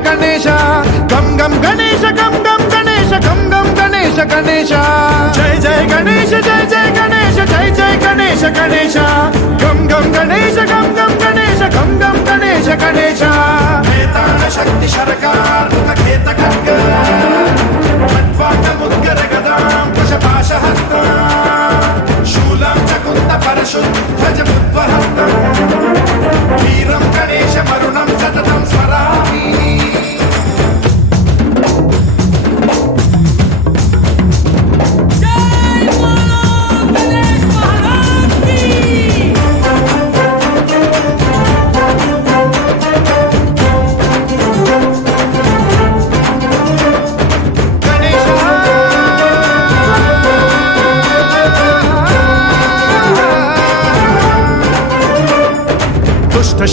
గణేశ గం గం గణేశ గం గం గణేశ గం గం గణేశ గణేశ జయ జయ గణేశ జయ జయ గణేశ జయ జయ గణేశ గణేశ గం గం గణేశ గం గం గణేశ గం గం గణేశ గణేశ వేతాళ శక్తి శరకార్ ఖేత ఖడ్గ ఖడ్వాంగ ముద్గర గదాం కుశపాశహస్తం శూలం చకుంత పరశుధ్వజ బుద్ధ్వహస్తం వీరం గణేశ మరుణం సతతం స్మరామి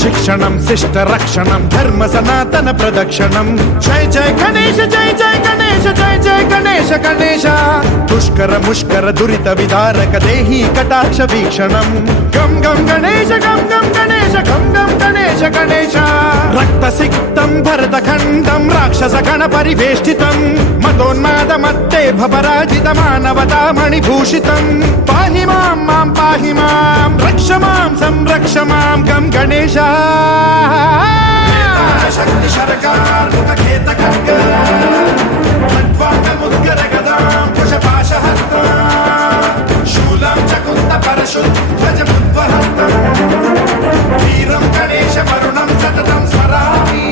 శిక్షణం శిష్ట రక్షణం ధర్మ సనాతన ప్రదక్షిణం జయ జయ గణేశ జయ జయ గణేశ జయ జయ గణేశ గణేశ దుష్కర ముష్కర దురిత విదారక దేహి కటాక్ష వీక్షణం గం గం గణేశ గం గం గణేశ గం గం గణేశ గణేశ రక్త సిక్తం భరత ఖండం రాక్షస గణ పరివేష్టితం మతోన్మాద మత్తే భపరాజిత మానవతా మణిభూషితం పాహి మాం మాం పాహి మాం రక్ష మాం సంరక్ష మాం గం గణేశ శక్తి శరకార్ ఖేత ఖడ్గ ఖడ్వాంగ ముద్గర గదాం కుశపాశహస్తం శూలం చకుంత పరశుధ్వజ బుద్ధ్వహస్తం వీరం గణేశ మరుణం సతతం స్మరామి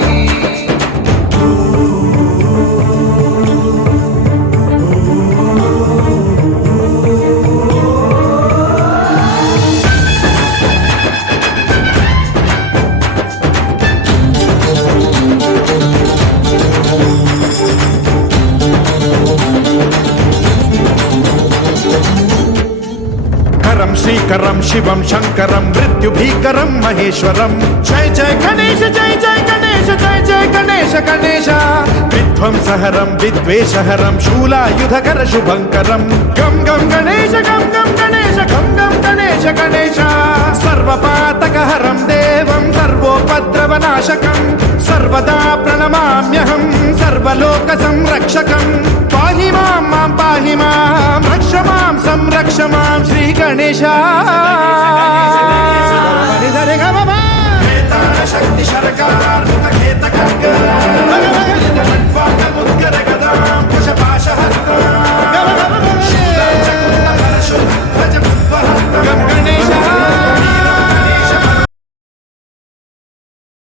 శ్రీకరం శివం శంకరం మృత్యుభీకరం మహేశ్వరం జయ జయ గణేశ జయ జయ గణేశ జయ జయ గణేశ గణేశ విధ్వంసహరం విద్వేషహరం శూలాయుధకర శుభంకరం గం గం గణేశ గం గం గణేశ గం గం గణేశ గణేశ సర్వపాతకహరం దేవం సర్వోపద్రవనాశకం సర్వదా ప్రణమామ్యహం సర్వలోక సంరక్షకం పాహి మాం మాం పాహి మాం రక్ష మాం సంరక్ష మాం శ్రీ గణేశ శక్తి శరకార్ ఖేత ఖడ్గ